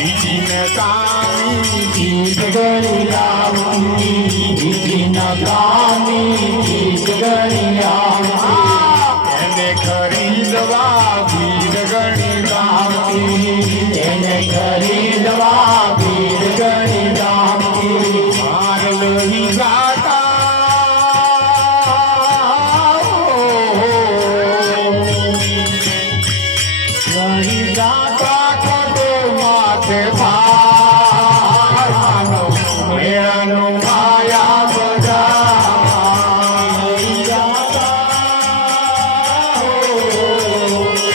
નકામી ચીજ ગણી લાવી, બીજી નકામી ચીજ ગણી લાવી, એને ખરીદવા ભીડ ગણી લાવી, એને ખરીદવા ભીડ ગણી લાવી, માર લોહી ગાતા લોહી ગાતા કદો માથે ભાનો મેળાનો માયા બધા લોહી ગાતા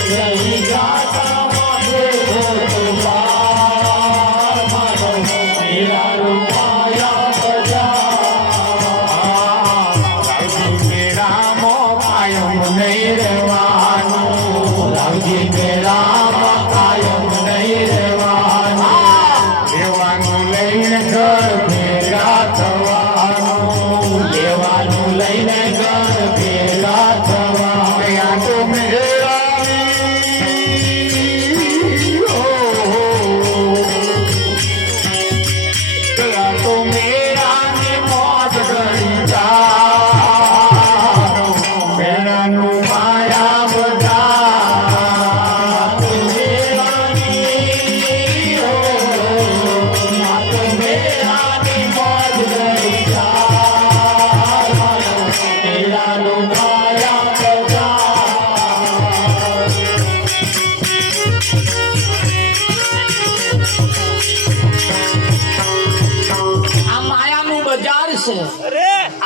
લોહી ગાતા માથે ભાનો મેળાનો માયા બધા મેળામાં કાયમ નહીં રહેવાનું, લાવજી મેળામાં કાયમ નહીં રહેવાનું, લેવાનું લઈને ઘર ભેગા થવાનું, લેવાનું લઈને ઘર ભેગા થવાનું, આ તો મેળાની આ તો મેળાની મોજ ગણી જાઓ, મેળાનું માયા બધા મેળાની આ તો મેળાની મોજ ગણી જાઓ, મેળાનું માયા બધા આ માયાનું બજાર છે,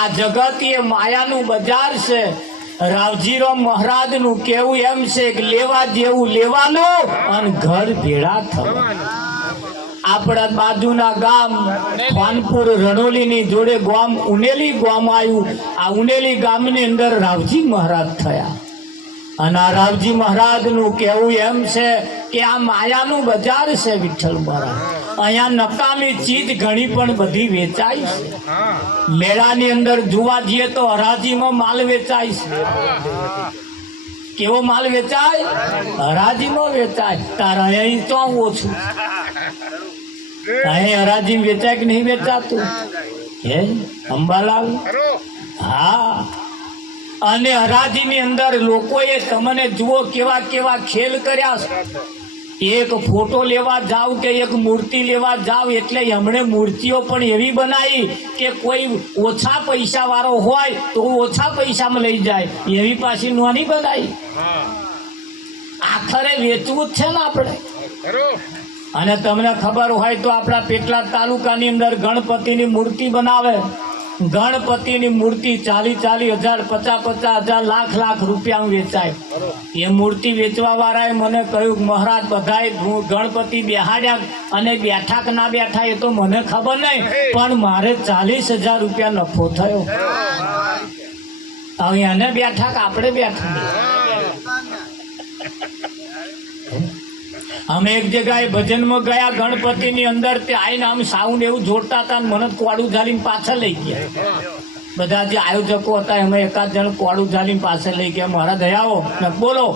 આ જગત એ માયાનું બજાર છે. રાવજીરામ મહારાજ નું કેવું એમ છે કે લેવા જેવું લેવાનું અને ઘર ભેળા થવાનું. આપણા બાજુના ગામ ખાનપુર રણોલી ની જોડે ગામ ઉનેલી ગામ આવ્યું. આ ઉનેલી ગામની અંદર રાવજી મહારાજ થયા અને આ રાવજી મહારાજ નું કેવું એમ છે કે આ માયાનું બજાર છે વિઠ્ઠલ મહારાજ. અહીંયા નકામી ચીજ ઘણી પણ બધી વેચાય છે. મેળાની અંદર જોવા જઈએ તો હરાજીમાં માલ વેચાય છે. કેવો માલ વેચાય? હરાજીમાં વેચાય. તારે અહીં તો ઓછું અહીં હરાજી વેચાય કે નહીં વેચાતું? હે અંબાલાલ? હા. અને હરાજીની અંદર લોકોએ તમને જુઓ કેવા કેવા ખેલ કર્યા છે. એક ફોટો લેવા જાવ કે એક મૂર્તિ લેવા જાવ એટલે હમણે મૂર્તિઓ પણ એવી બનાવી કે કોઈ ઓછા પૈસા વાળો હોય તો ઓછા પૈસામાં લઈ જાય, એવી પાછી નોની બનાવી. આખરે વેચવું જ છે ને આપણે. અને તમને ખબર હોય તો આપણા પેટલાદ તાલુકાની અંદર ગણપતિની મૂર્તિ બનાવે. ગણપતિની મૂર્તિ 40,000, 50,000, લાખ રૂપિયામાં વેચાય. એ મૂર્તિ વેચવા વાળાએ મને કહ્યું મહારાજ બધાએ ગણપતિ બેહાડ્યા અને બેઠા કે ના બેઠા એ તો મને ખબર નહીં, પણ મારે 40,000 રૂપિયા નફો થયો. હવે એને બેઠા કે આપણે બેઠા? અમે એક જગ્યાએ ભજનમાં ગયા ગણપતિની અંદર, તે આઈને આમ સાઉન્ડ એવું જોડતા હતા, મને કોડું ઝાલીને પાછળ લઈ ગયા. બધા જે આયોજકો હતા એમાં એકાદ જણ કોડું ઝાલીને પાછળ લઈ ગયા. મારા દયાઓ ને બોલો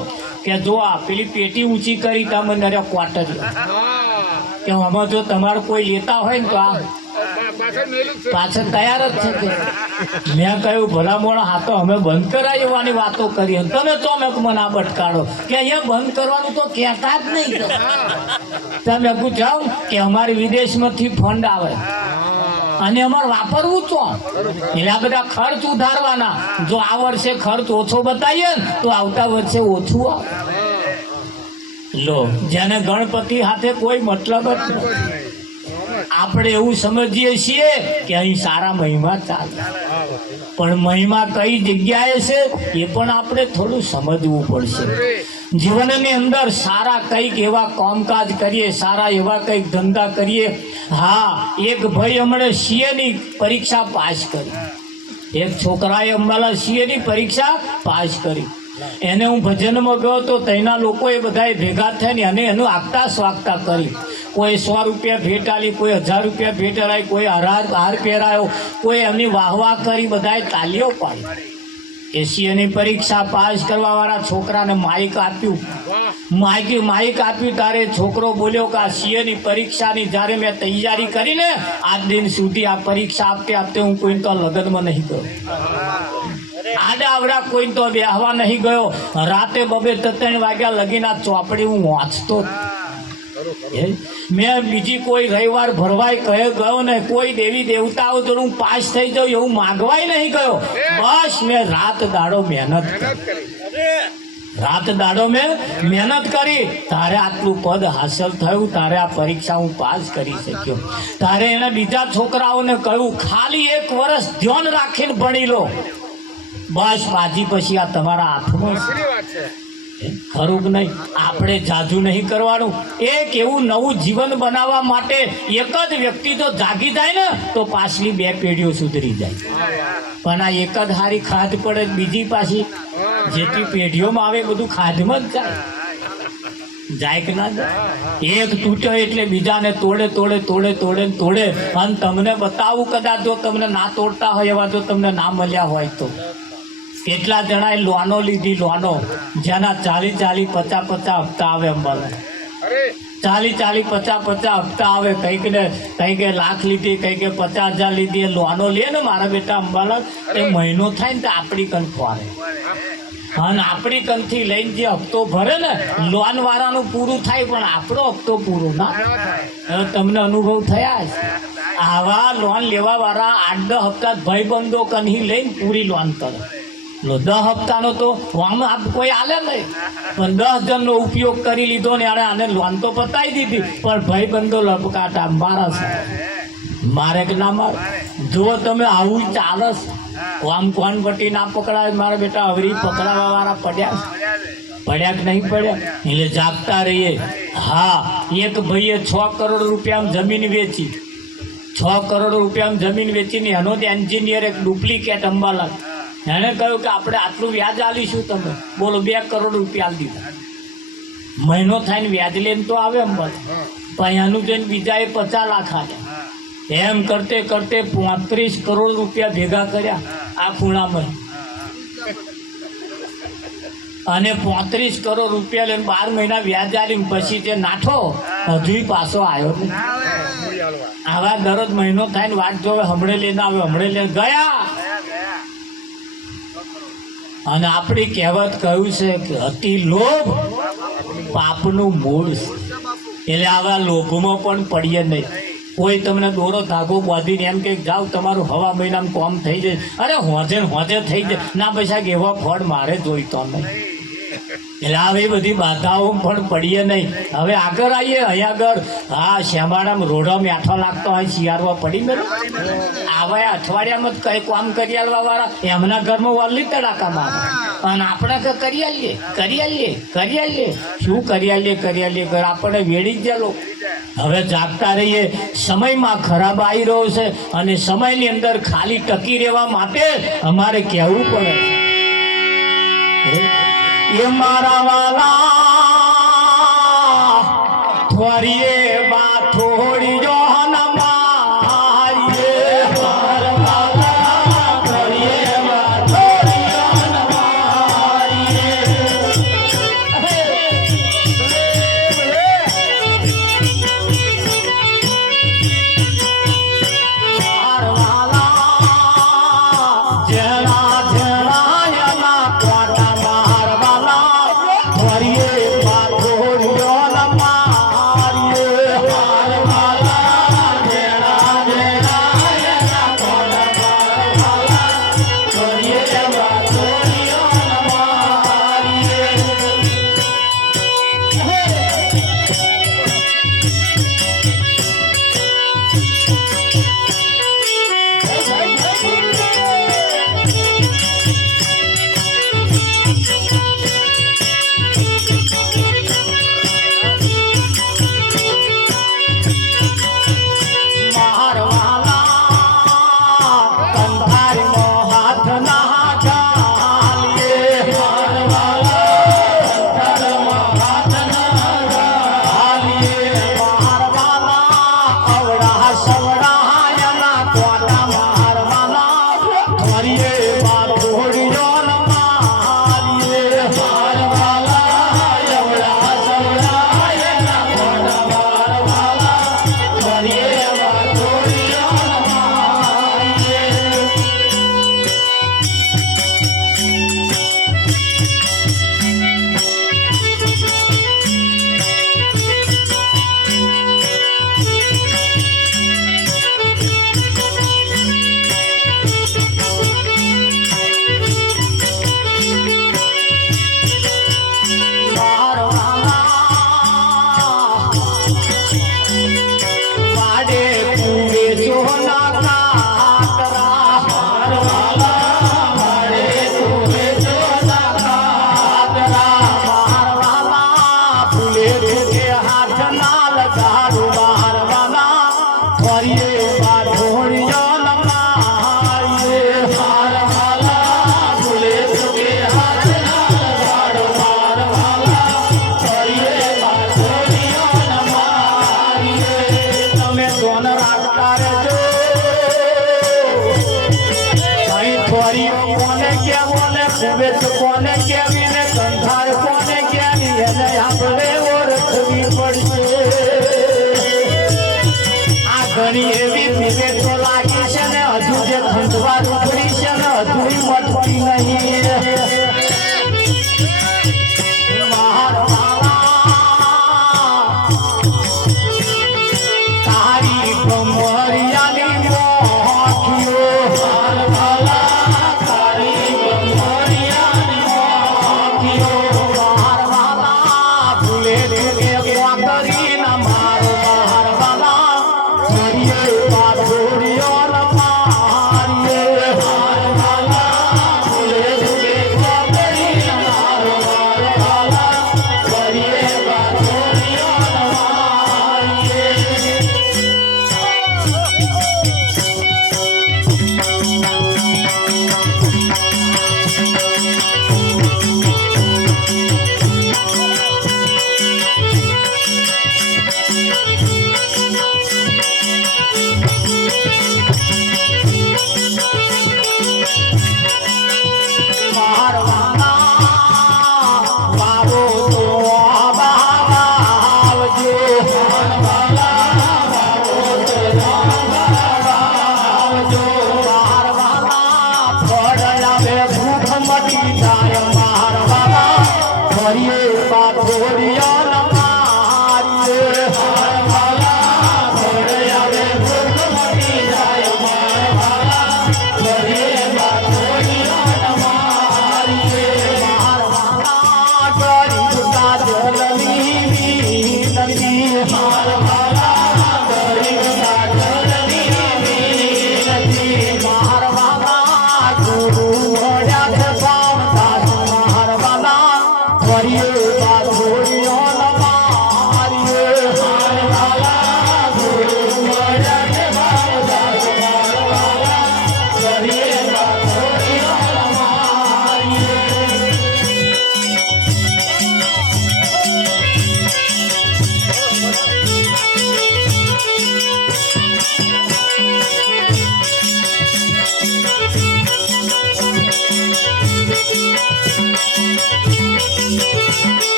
કે જો આ પેલી પેટી ઊંચી કરી તમે નર્યા ક્વાર્ટર કે આમાં જો તમારે કોઈ લેતા હોય ને તો આ પાછળ તૈયાર જ છે. કે મેં કહ્યું ભલા મોણા હા તો અમે બંધ કરાવવાની વાતો કરી, તમે તો અમે મને આ બટકાડો કે અહીંયા બંધ કરવાનું તો કહેતા જ નહીં. તમે પૂછાવ કે અમારી વિદેશમાંથી ફંડ આવે અને અમારે વાપરવું તો એટલે આ બધા ખર્ચ ઉધારવાના. જો આ વર્ષે ખર્ચ ઓછો બતાવીએ ને તો આવતા વર્ષે ઓછું આવે. લો, જેને ગણપતિ સાથે કોઈ મતલબ જ નથી. આપણે એવું સમજીએ છીએ કે અહીં સારા મહિમા ચાલે, પણ મહિમા કઈ જગ્યાએ છે એ પણ આપણે થોડું સમજવું પડશે. જીવનની અંદર સારા કંઈક એવા કામકાજ કરીએ, સારા એવા કંઈક ધંધા કરીએ. હા, એક ભાઈ હમણાં સીએની પરીક્ષા પાસ કરી. એક છોકરાએ અંબાલા સીએની પરીક્ષા પાસ કરી. એને હું ભજનમાં ગયો તો તેના લોકોએ બધાએ ભેગા થઈને અને એનું આગતા સ્વાગતા કરી. કોઈ 100 રૂપિયા ભેટ આલી, કોઈ 1000 રૂપિયા ભેટ આલી, કોઈ હાર પહેરાયો, કોઈ એમની વાહવાહ કરી, બધાએ તાલીઓ પાડી. એસીએની પરીક્ષા પાસ કરવા વાળા છોકરાને માઇક આપ્યું. માઇક આપ્યું તારે છોકરો બોલ્યો કે આ સીએની પરીક્ષાની જ્યારે મેં તૈયારી કરીને આજ દિન સુધી આ પરીક્ષા આપતે આપતે હું કોઈ તો લગ્નમાં નહીં ગયો. આડા આવડા કોઈ તો બેહવા નહીં ગયો. રાતે 2-3 વાગ્યા લગીને ચોપડી હું વાંચતો. મેં બીજી કોઈ રવિવાર ભરવાય કહે ગયો ને કોઈ દેવી દેવતાઓ જોડે હું પાસ થઈ જાઉં એવું માગવાય નહીં ગયો. બસ મેં રાત દાડો મહેનત કરી તારે આટલું પદ હાંસલ થયું. તારે આ પરીક્ષા હું પાસ કરી શક્યો. તારે એને બીજા છોકરાઓને કહ્યું ખાલી 1 વર્ષ ધ્યાન રાખીને ભણી લો. બસ બાજી પછી આ તમારા હાથમાં છે. ખરું કે નહીં? આપણે જાજુ નહીં કરવાનું. એક એવું નવું જીવન બનાવવા માટે એક જ વ્યક્તિ તો જાગી જાય ને તો પાછલી 2 પેઢીઓ સુધરી જાય. પણ આ એક જ હારી ખાધ પડે બીજી પાછી જેટલી પેઢીઓમાં આવે બધું ખાધમાં જ જાય કે ના જાય? એક તૂટ્યો એટલે બીજાને તોડે અને તમને બતાવું કદાચ જો તમને ના તોડતા હોય એવા જો તમને ના મળ્યા હોય તો કેટલા જણાએ લોનો લીધી. લોનો જેના 40-50 હપ્તા આવે અંબાલા. 40-50 હપ્તા આવે. કંઈક લાખ લીધી, કંઈક 50,000 લીધી. લોનો લે ને મારા બેટા અંબાલા એ મહિનો થાય ને તો આપણી કંઠ ફારે. અને આપણી કંઠથી લઈને જે હપ્તો ભરે ને લોન વાળાનું પૂરું થાય પણ આપણો હપ્તો પૂરો ના થાય. તમને અનુભવ થયા છે? આવા લોન લેવા વાળા 8-10 હપ્તા ભાઈબંધો કંઠી લઈને પૂરી લોન કરે. 10 હપ્તાનો તો આમાં કોઈ હાલે નહીં પણ 10 જણનો ઉપયોગ કરી લીધો ને આને લોન તો પતાવી દીધી પણ ભાઈબંધો લપકાટા મારે કે ના મારે. જો તમે આવું ચાલે આમ કોણ વટી ના પકડાય મારા બેટા અવરી પકડાવા વાળા પડ્યા કે નહીં પડ્યા? એટલે જાગતા રહીએ. હા, એક ભાઈએ 6 કરોડ રૂપિયામાં જમીન વેચી. 6 કરોડ રૂપિયામાં જમીન વેચીને એનો જ એન્જિનિયર એક ડુપ્લિકેટ અંબાલા એને કહ્યું કે આપણે આટલું વ્યાજ આલીશું. તમે બોલો 2 કરોડ રૂપિયા આલી દીધા. મહિનો થાય ને વ્યાજ લઈને તો આવે અંબાલા. પણ એનું જઈને બીજાએ 50 લાખ આલ્યા. એમ કરતે 35 કરોડ રૂપિયા ભેગા કર્યા આ ખૂણામાં. અને 35 કરોડ રૂપિયા લઈને 12 મહિના વ્યાજ આલીને પછી જે નાઠો હજુ પાછો આવ્યો નહીં. આવા દરરોજ મહિનો થાય ને વાત જોવે હમણે લઈને આવ્યો, હમણે લઈને ગયા. અને આપણી કહેવત કહ્યું છે કે અતિ લોભ પાપનું મૂળ છે. એટલે આવા લોભમાં પણ પડીએ નહીં. કોઈ તમને દોરો ધાગો બાંધીને એમ કે જાઓ તમારું હવા મહિનામાં કોમ થઈ જાય. અરે હોજે થઈ જાય ના પૈસા એવા ફળ મારે જોઈતો નહીં. એટલે આવી બધી બાધાઓ પણ પડીએ નહીં. હવે આગળ આવીએ. અહીંયા આગળ હા શ્યામાળામાં રોડો મેઠો લાગતો હોય શિયાળવા પડી મેળો આવા અઠવાડિયામાં જ કઈ કામ કરી આલવા વાળા એમના ઘરમાં વાલી તડાકામાં આવે અને આપણે કરી આલીએ શું કરી આલીએ ઘર આપણે વેડી જ જાય. હવે જાગતા રહીએ. સમયમાં ખરાબ આવી રહ્યો છે અને સમયની અંદર ખાલી ટકી રહેવા માટે અમારે કહેવું પડે એ મારા વાલા થોડીએ બા થોડી જો મારીએ વાડે પૂરે જો ના કાતરા મારવાલા વાડે પૂરે જો ના કાતરા મારવાલા ફૂલે કે હાથ ના લગાડું મારવાલા ફરીએ બાધોડિયો લમારીએ મારવાલા ફૂલે કે હાથ ના લગાડું મારવાલા ફરીએ બાધોડિયો લમારીએ તમે કોણ રાખતા રહેજો કઈ ફરીઓ કોને કેવો ને કુબેત કોને કેવી ને કંઠાર કોને કેવી એને આપણે ઓળખવી પડશે આ ઘણી એવી વિવેકો લાગી છે ને હજુ જે ખંડવા રૂપડી છે ને હજુ મટતી નહીં તારી ભમરિયાની મોઠીઓ મારવાલા તારી ભમરિયાની મોઠીઓ મારવાલા ભૂલે કે કોકરી ના મારો મારવાલા ફરીએ બાધોડિયો લમારીએ મારવાલા ભૂલે કે કોકરી ના મારો મારવાલા ફરીએ બાધોડિયો લમારીએ મારવાલા વારો તો આવજો મારવાલા વારો તો આવજો મારવાલા ફળાવે ભૂખ મટી જાય મારવાલા ફરીએ બાધોડિયો લમારીએ મારવાલા ફળાવે ભૂખ મટી જાય મારવાલા ફરીએ બાધોડિયો લમારીએ મારવાલા ગરીબના જલની વિનતી મારવાલા ગરીબના જલની વિનતી મારવાલા ગુરુ મળ્યા છે પામદાસ મારવાલા ફરીએ બાધોડિયો લમારીએ મારવાલા ગુરુ મળ્યા છે પામદાસ મારવાલા ફરીએ બાધોડિયો લમારીએ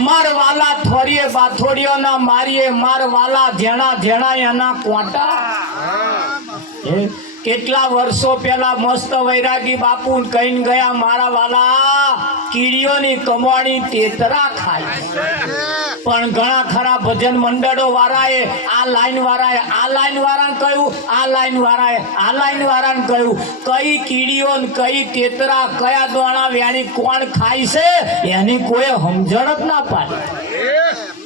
મારવાલા થોરીએ બાથોડીઓ ના મારીએ મારવાલા જેણા જેણા એના કોટા કેટલા વર્ષો પહેલા મસ્ત વૈરાગી બાપુ કહીને ગયા મારા વાલા કીડીઓની કમાણી તેતરા ખાય પણ ઘણા ખરા ભજન મંડળો વાળાએ આ લાઈન વાળાને કહ્યું આ લાઈન વાળાને કહ્યું કઈ કીડીઓ ને કઈ તેતરા કયા દોણા વેણી કોણ ખાય છે એની કોઈ સમજણ જ ના પાડે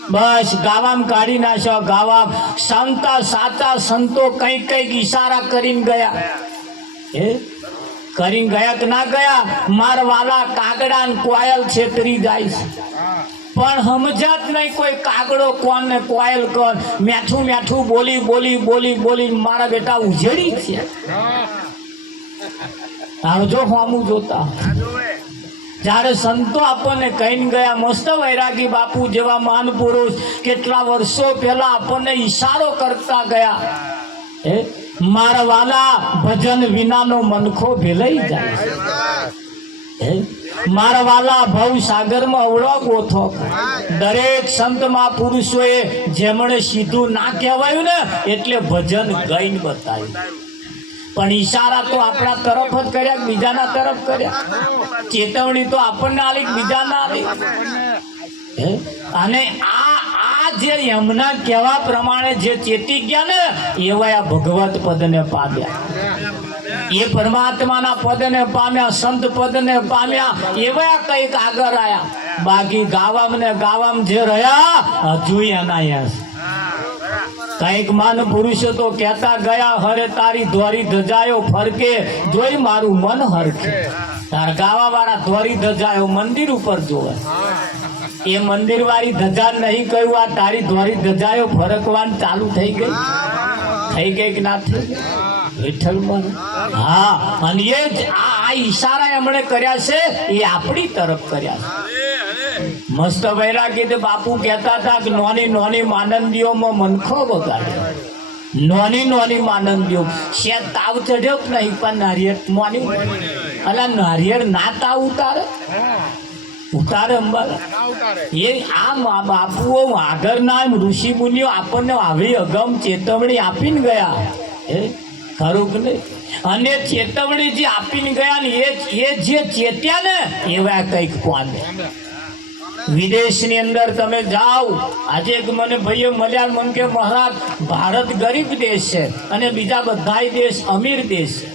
બસ ગાવામ કાઢી નાખ્યો ગાવામ સંતા સાચા સંતો કઈક ઈશારા કરીને ગયા કે ના ગયા માર વાલા કાગડા ને કોયલ છેતરી જાય છે પણ સમજાત નહીં કોઈ કાગડો કોણ ને કોયલ કોણ મેઠું મેઠું બોલી મારા બેટા ઉજેડી છે આવજો હોમું જોતા જ્યારે સંતો આપણને કહીને ગયા મસ્ત વૈરાગી બાપુ જેવા મહાન પુરુષ કેટલા વર્ષો પહેલા આપણને ઈશારો કરતા ગયા મારા વાલા ભજન વિનાનો મનખો ભેલાઈ જાય મારા વાલા ભવ સાગરમાં અવળો ગોથો દરેક સંત મહાપુરુષોએ જેમણે સીધું ના કહેવાયું ને એટલે ભજન ગાઈને બતાવ્યું પણ ઈશારા તો આપણા તરફ જ કર્યા બીજાના તરફ કર્યા ચેતવણી તો આપણને આલી બીજાના આલી અને આ જે એમના કહેવા પ્રમાણે જે ચેતી ગયા ને એવા આ ભગવત પદને પામ્યા એ પરમાત્માના પદને પામ્યા, સંત પદને પામ્યા, એવા કઈક આગળ આયા. બાકી ગાવામ ને ગાવામ જે રહ્યા હજુ એના યશ. કઈક માન પુરુષો તો કહેતા ગયા, હરે તારી ધોરી ધજાયો ફરકે, જોઈ મારું મન હરકે. તાર ગાવા વાળા ધોરી ધજાયો મંદિર ઉપર જોવે, એ મંદિર વાળી ધજા નહીં કહ્યું, આ તારી ધોરી ધજાયો ફરકવાનું ચાલુ થઈ ગઈ. થઈ ગઈ કે ના થઈ ગઈ? વિઠ્ઠલ મન. હા, અને એ જ આ ઈશારા એમણે કર્યા છે, એ આપણી તરફ કર્યા છે. મસ્ત વૈરાગી તો બાપુ કહેતા હતા કે નોની નોની માનંદીઓમાં મનખો બગાડ્યો. નોની નોની માનંદીઓ છે તાવ ચડ્યો જ નહીં, પણ નારિયેળ મોની અલા નારિયેળ ના તાવ ઉતારે, ઉતારે અંબાલા. એ આ બાપુઓ આગળના ઋષિ મુનિઓ આપણને આવી અગમ ચેતવણી આપીને ગયા. એ ખરું કે નહીં? અને ચેતવણી જે આપીને ગયા ને એ જે ચેત્યા ને એવા કંઈક પામે. વિદેશની અંદર તમે જાઓ, આજે મને ભાઈઓ મળ્યા, મને કે મહારાજ ભારત ગરીબ દેશ છે અને બીજા બધા દેશ અમીર દેશ છે.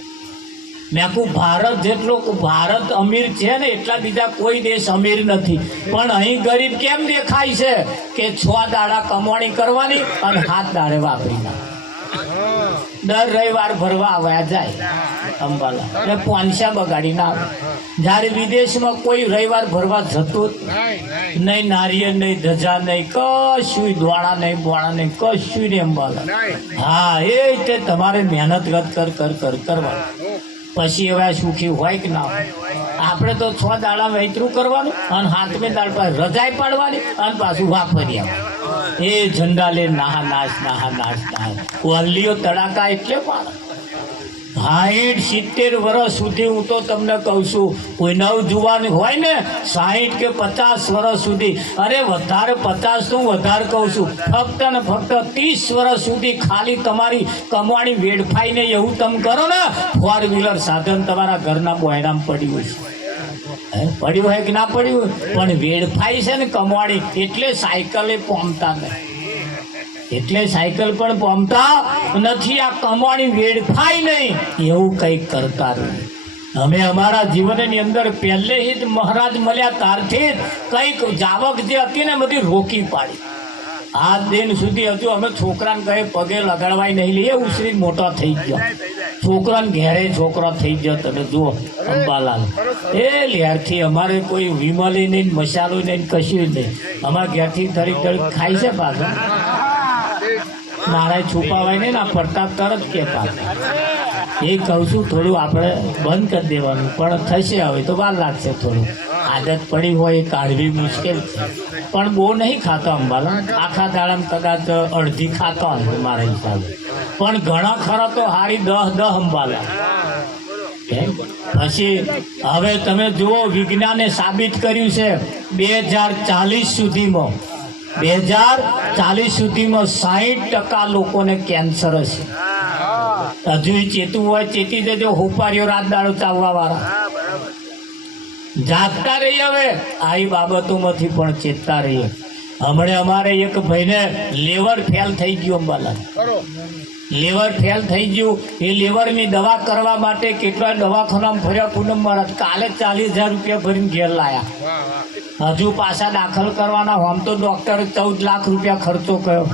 મેં કહું ભારત જેટલો ભારત અમીર છે ને એટલા બીજા કોઈ દેશ અમીર નથી, પણ અહીં ગરીબ કેમ દેખાય છે કે 6 દાડા કમાણી કરવાની અને 7 દાડે વાપરી નાખે. દર રવિવાર ભરવા આવ્યા જાય અંબાલા એટલે 500 બગાડી ના આવે. જ્યારે વિદેશમાં કોઈ રવિવાર ભરવા જતો નહીં, નારિયેળ નહીં, ધજા નહીં, કશું દોડા નહીં, બોડા નહીં, કશું નહીં અંબાલા. હા, એ રીતે તમારે મહેનત કર કરવાની. પછી એવા સુખી હોય કે ના હોય? આપણે તો 6 દાડા વહેતરું કરવાનું અને 7મે દાડ પર રજાઈ પાડવાની અને પાછું વાપરી આવવાનું. એ ઝંડા લે નાહા નાશ વલ્લીઓ તડાકા એટલે પાડે. 60-70 વર્ષ સુધી હું તો તમને કહું છું, કોઈ નવ જુવાન હોય ને 60 કે 50 વર્ષ સુધી, અરે વધારે 50 તો હું વધારે કહું છું, ફક્ત ને ફક્ત 30 વર્ષ સુધી ખાલી તમારી કમાણી વેડફાઈને એવું તમે કરો ને, 4 વ્હીલર સાધન તમારા ઘરના બોયરામાં પડ્યું છે. પડ્યું હોય કે ના પડ્યું, પણ વેડફાઈ છે ને કમાણી, એટલે સાયકલે પોમતા નહીં, એટલે સાયકલ પણ પમતા નથી. આ કમાણી વેડફાય નહીં એવું કંઈક કરતા રહે. અમે અમારા જીવનની અંદર પહેલેથી જ મહારાજ મળ્યા ત્યારથી જ કંઈક જાવક જે હતી ને બધી રોકી પાડી. આ દિન સુધી હજુ અમે છોકરાને કહે પગે લગાડવાય નહીં લઈએ, ઉછરી મોટા થઈ ગયો. છોકરાને ઘેરે છોકરા થઈ ગયો. તમે જુઓ અંબાલાલ, એ લહેરથી અમારે કોઈ વિમલી નહીં, મસાલો નહીં, કશું નહીં. અમારા ઘેરથી ધરી ખાય છે પાછા. મારા છુપાવાય નહીં, ના પડતા તરત કહેતા. એ કહું છું થોડું આપણે બંધ કરી દેવાનું, પણ થશે હવે તો વાર લાગશે. થોડું આદત પડી હોય એ કાઢવી મુશ્કેલ છે, પણ બહુ નહીં ખાતો અંબાલા. આખા દાડામાં કદાચ અડધી ખાતો હોય મારા હિસાબે, પણ ઘણા ખરા તો હારી 10 અંબાલા. પછી હવે તમે જુઓ, વિજ્ઞાને સાબિત કર્યું છે 2040 સુધીમાં 60% લોકોને કેન્સર હશે. હજુ ચેતું હોય ચેતી જજો, હોપારીઓ રાત દાડો ચાવવા વાળા જાગતા રહીએ. હવે આવી બાબતોમાંથી પણ ચેતતા રહીએ. હમણે અમારે એક ભાઈને લેવર ફેલ થઈ ગયું અંબાલા, લેવર ફેલ થઈ ગયું. એ લેવરની દવા કરવા માટે કેટલા દવાખાનામાં ફર્યા પૂનમ મહારાજ. કાલે 40,000 રૂપિયા ભરીને ઘેર લાયા. હજુ પાછા દાખલ કરવાના. આમ તો ડૉક્ટરે 14 લાખ રૂપિયા ખર્ચો કર્યો.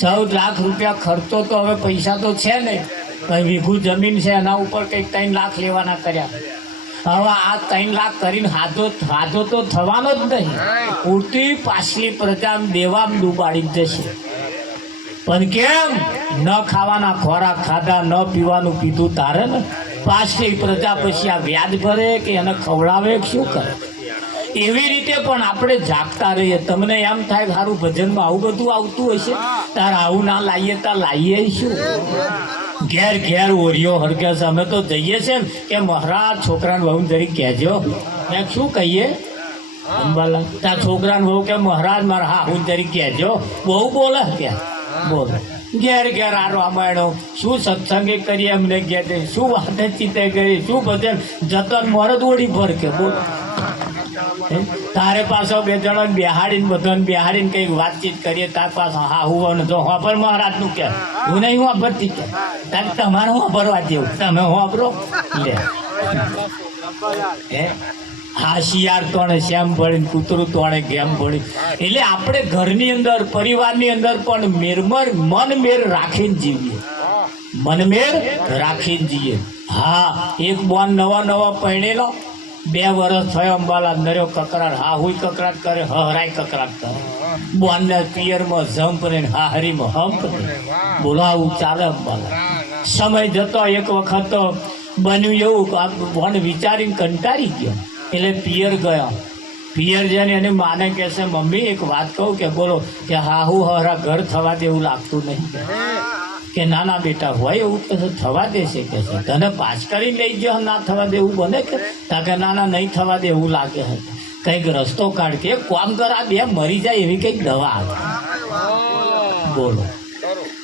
14 લાખ રૂપિયા ખર્ચો તો હવે પૈસા તો છે નહીં, કંઈ વીઘું જમીન છે એના ઉપર કંઈક 3 લાખ લેવાના કર્યા. હવે આ 3 લાખ કરીને હાજો તો થવાનો જ નહીં. પૂરતી પાછલી પ્રજા દેવામાં ડૂબાડી જશે. પણ કેમ? ન ખાવાના ખોરાક ખાધા, ન પીવાનું પીધું તારે ને. પાછલી પ્રજા પછી આ વ્યાજ ભરે કે એને ખવડાવે શું કરે? એવી રીતે પણ આપણે જાગતા રહીએ. તમને એમ થાય સારું ભજનમાં આવું બધું આવતું હશે, તાર આવું ના લાવીએ તાર લાવીએ શું? ઘેર ઘેર ઓરિયો હરગે છે. અમે તો જઈએ છે ને કે મહારાજ છોકરાને બહુ જરી કહેજો. મેં શું કહીએ અંબાલા? ત્યાં છોકરાને બહુ કે મહારાજ મારા હા હું જરી કહેજો. બહુ બોલે ત્યાં બોલે. ઘેર ઘેર આ રામાયણો શું સત્સંગે કરીએ, અમને ઘેર શું વાતે ચિતે કરી, શું ભજન જતન મરદ ઓડી ભર કે બોલો. તારે પાછો બે જણા બેહાડીને બધાને બેહાડીને કંઈક વાતચીત કરીએ તાર પાછો હા હું જો હોપર મહારાજનું કે હું નહીં વાપરતી કે તારે તમારે વાપરવા જેવું તમે વાપરો લે હે હા શિયાળ તોણે શ્યામ ભળી કૂતરું તોણે ગેમ ભળી એટલે આપણે ઘરની અંદર પરિવારની અંદર પણ મન મેર રાખીને જીવીએ મન મેર રાખીને જીવીએ હા એક બોન નવા પહેણેલો 2 વર્ષ થયો અંબાલા નર્યો કકરાટ હા હુઈ કકરાટ કરે હરાય કકરાટ કરે બોનને પિયરમાં જમ્પ ને હાહરીમાં હમ્પ ને બોલો આવું ચાલે અંબાલા સમય જતો એક વખત તો બન્યું એવું બોન વિચારીને કંટાળી ગયો એટલે પિયર ગયો પિયર જઈને એને માને કહે છે મમ્મી એક વાત કહું કે બોલો કે હાહુ હરા ઘર થવા દેવું લાગતું નહીં કે ના ના બેટા હોય એવું કે થવા દેશે કે છે તને પાછ કરી લઈ ગયો ના થવા દેવું બને કે કે ના નહીં થવા દે એવું લાગે છે કંઈક રસ્તો કાઢ કે કામ કર આ બે મરી જાય એવી કંઈક દવા આવે બોલો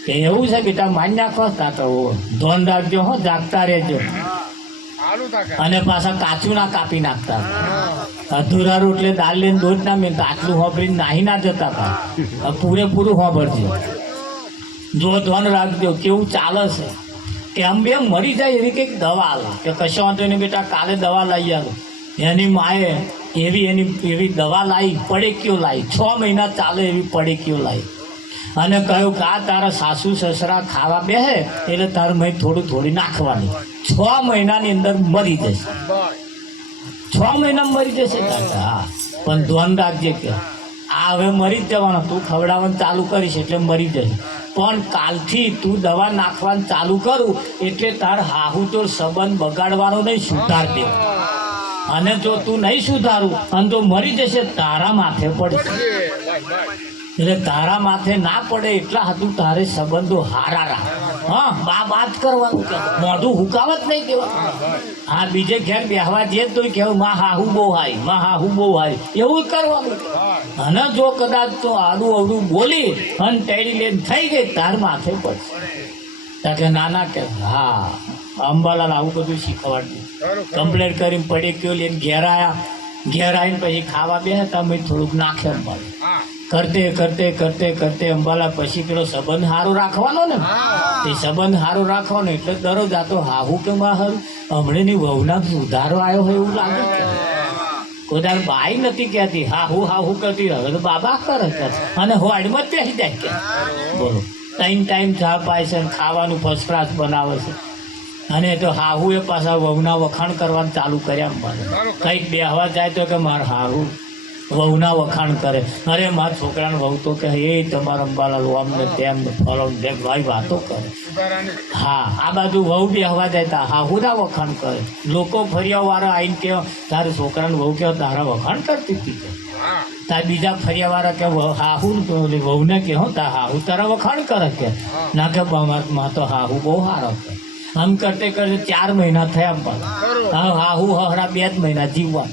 કે એવું છે બેટા માની નાખો તા તો ધોન રાખજો હો જાગતા રહેજો અને પાછા કાચું ના કાપી નાખતા અધૂરા રોટલે દાળ લઈને દોઢ ના મેં આટલું હોબરીને નાહી ના જતા હતા પૂરેપૂરું હોબરજો જો ધ્યાન રાખજો કેવું ચાલે છે કે આમ બે મરી જાય એવી કંઈક દવા આવે કે કશો વાંધો નહીં બેટા કાલે દવા લઈ આવે એની માએ એવી દવા લાવી પડેકીઓ લાવી 6 મહિના ચાલે એવી પડેકીઓ લાવી અને કહ્યું કે આ તારા સાસુ સસરા ખાવા બેસે એટલે તારે મેં થોડી નાખવાની 6 મહિનાની અંદર મરી જશે 6 મહિના મરી જશે હા પણ ધ્યાન રાખજે કે આ હવે મરી જ જવાનો તું ખવડાવવાનું ચાલુ કરીશ એટલે મરી જશે પણ કાલથી તું દવા નાખવાનું ચાલુ કરું એટલે તાર હાહુ તો સંબંધ બગાડવાનો નહીં સુધાર દે અને જો તું નહીં સુધારું અને તો મરી જશે તારા માથે પડશે એટલે તારા માથે ના પડે એટલા હતું તારે સંબંધો હારા રાખ હા બાત કરવાનું કે મોઢું હુકાવત નહીં દેવાનું હા બીજે ઘેર બેહવા જઈએ તો કેવું માં હાહુ બહુ હારી એવું કરવાનું અને જો કદાચ તો આડું અવડું બોલી અને ટેડી લઈને થઈ ગઈ તાર માથે પડશે કે નાના કે હા અંબાલાલ આવું બધું શીખવાડ્યું કમ્પ્લેટ કરીને પડે કયો લઈને ઘેર આવીને પછી ખાવા બે તમે થોડુંક નાખે અંબાલા કરતે અંબાલા પછી પેલો સંબંધ સારો રાખવાનો ને એ સંબંધ સારો રાખવાનો એટલે દરરોજ આ તો હાહુ કે માં હારું હમણાંની વહુના સુધારો આવ્યો હોય એવું લાગે કોઈ તાર બાઈ નથી કહેતી હાહુ કરતી હવે તો બાબા કરે અને હોવાડમાં જ બેસી જાય કે બોલો ટાઈમ ચા પાય છે ખાવાનું ફર્સ્ટ ક્લાસ બનાવે છે અને તો હાહુ એ પાછા વહુના વખાણ કરવાનું ચાલુ કર્યા અંબાલા કંઈક બેહવા જાય તો કે મારે હાહુ વહુના વખાણ કરે અરે મારા છોકરાને વહુ તો કહે એ તમારા અંબાલાલ આમને તેમ ફલો ભાઈ વાતો કરે હા આ બાજુ વહુ બી હવા જાય હાહુના વખાણ કરે લોકો ફરિયાવાળા આવીને કહે તારે છોકરાને વહુ કહે તારા વખાણ કરતી હતી કે તાર બીજા ફરિયાવાળા કે હાહુ વહુને કહે તાર હાહુ તારા વખાણ કરે કે ના કે માં તો હાહુ બહુ સારો કે આમ કરતે 4 મહિના થયા અંબાલા હાહુ હરા 2 જ મહિના જીવવા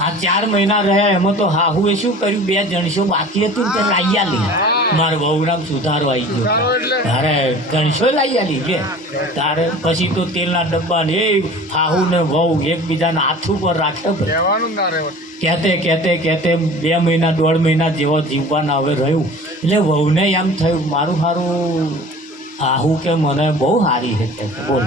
આ 4 મહિના રહ્યા એમાં તો હાહુએ શું કર્યું 2 જણસો બાકી હતું ને તે લાઈ આલી મારે વહુરામ સુધારો આવી ગયો તારે જણસો લાઈ આલી કે તારે પછી તો તેલના ડબ્બા ને એ હાહુ ને વહુ એકબીજાના હાથ ઉપર રાખે કહેતે 2 મહિના 1.5 મહિના જેવો જીવવાના હવે રહ્યું એટલે વહુને એમ થયું મારું સારું હાહુ કે મને બહુ સારી છે કે બોલ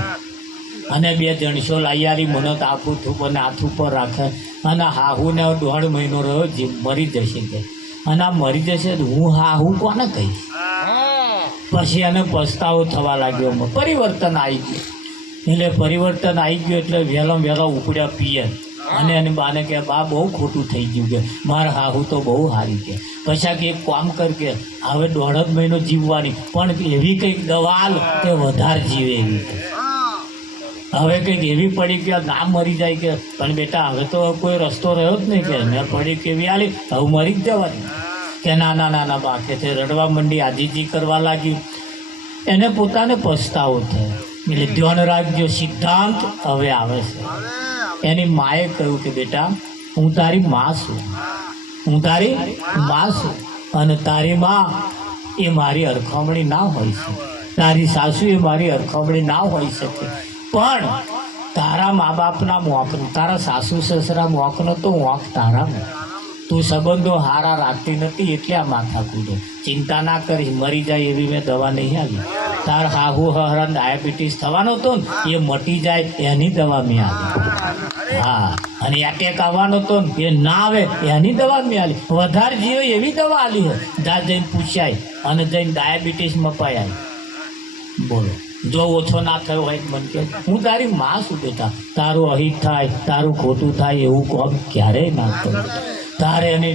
અને 2 જણસો લાઈ આલી મને તો આખું થૂપને હાથ ઉપર રાખે અને હાહુને 1.5 મહિનો રહ્યો જીવ મરી જશે કે અને આ મરી જશે તો હું હાહુ કોને કહીશ પછી એને પસ્તાવો થવા લાગ્યો પરિવર્તન આવી ગયું એટલે વહેલો ઉપડ્યા પિયર અને એની બાને કે બા બહુ ખોટું થઈ ગયું કે મારા હાહુ તો બહુ સારી કે પછી કે એક કામ કર કે હવે 1.5 મહિનો જીવવાની પણ એવી કંઈક દવા કે વધારે જીવે એવી હવે કંઈક એવી પડી કે ના મરી જાય કે પણ બેટા હવે તો કોઈ રસ્તો રહ્યો જ નહીં કે મેં પડી કેવી આલી હવે મરી જ જવાની કે નાના બા કે તે રડવા મંડી આજીજી કરવા લાગી એને પોતાને પસ્તાવો થયો એટલે ધ્યાન રાખજો સિદ્ધાંત હવે આવે છે એની માએ કહ્યું કે બેટા હું તારી માં છું અને તારી માં એ મારી અરખામણી ના હોઈ શકે તારી સાસુ એ મારી અરખામણી ના હોઈ શકે પણ તારા મા બાપના મોકનો, તારા સાસુ સસરા મોકનો તો મોક તારામાં. તું સંબંધો હારા રાખતી નથી એટલે આ માથા કૂદો. ચિંતા ના કરીશ, મરી જાય એવી મેં દવા નહીં આવી. તાર હાહુ હરણ ડાયાબિટીસ થવાનો હતો ને એ મટી જાય એની દવા મેં આવી. હા, અને એટેક આવવાનો હતો ને એ ના આવે એની દવા મેં આલી. વધારે જીવે એવી દવા આલી હોય. જા જઈને પૂછાય અને જઈને ડાયાબિટીસ મપાય. બોલો, જો ઓછો ના થયો હોય મને કે હું તારી માં શું બેટા, તારું અહિત થાય, તારું ખોટું થાય એવું કોમ ક્યારેય ના કરું. તારે એને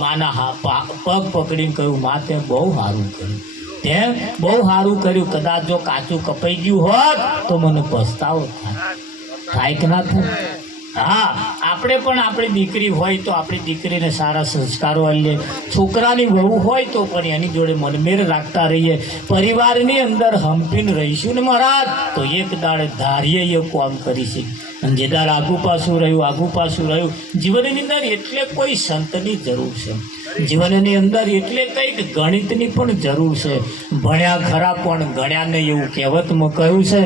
માના પગ પકડીને કહ્યું, માં તે બહુ સારું કર્યું, તે બહુ સારું કર્યું. કદાચ જો કાચું કપાઈ ગયું હોત તો મને પસ્તાવો થાય કે ના થાય? હા, આપણે પણ આપણી દીકરી હોય તો આપણી દીકરીને સારા સંસ્કારો આપીએ. છોકરાની વહુ હોય તો પણ એની જોડે મનમેર રાખતા રહીએ. પરિવારની અંદર હંપીને રહીશું ને મહારાજ તો એક દાડે ધારીએ એ કામ કરીશું. અને જે દાડ આગુ પાછું રહ્યું જીવનની અંદર એટલે કોઈ સંતની જરૂર છે. જીવનની અંદર એટલે કંઈક ગણિતની પણ જરૂર છે. ભણ્યા ખરા પણ ગણ્યા નહીં એવું કહેવતમાં કહ્યું છે.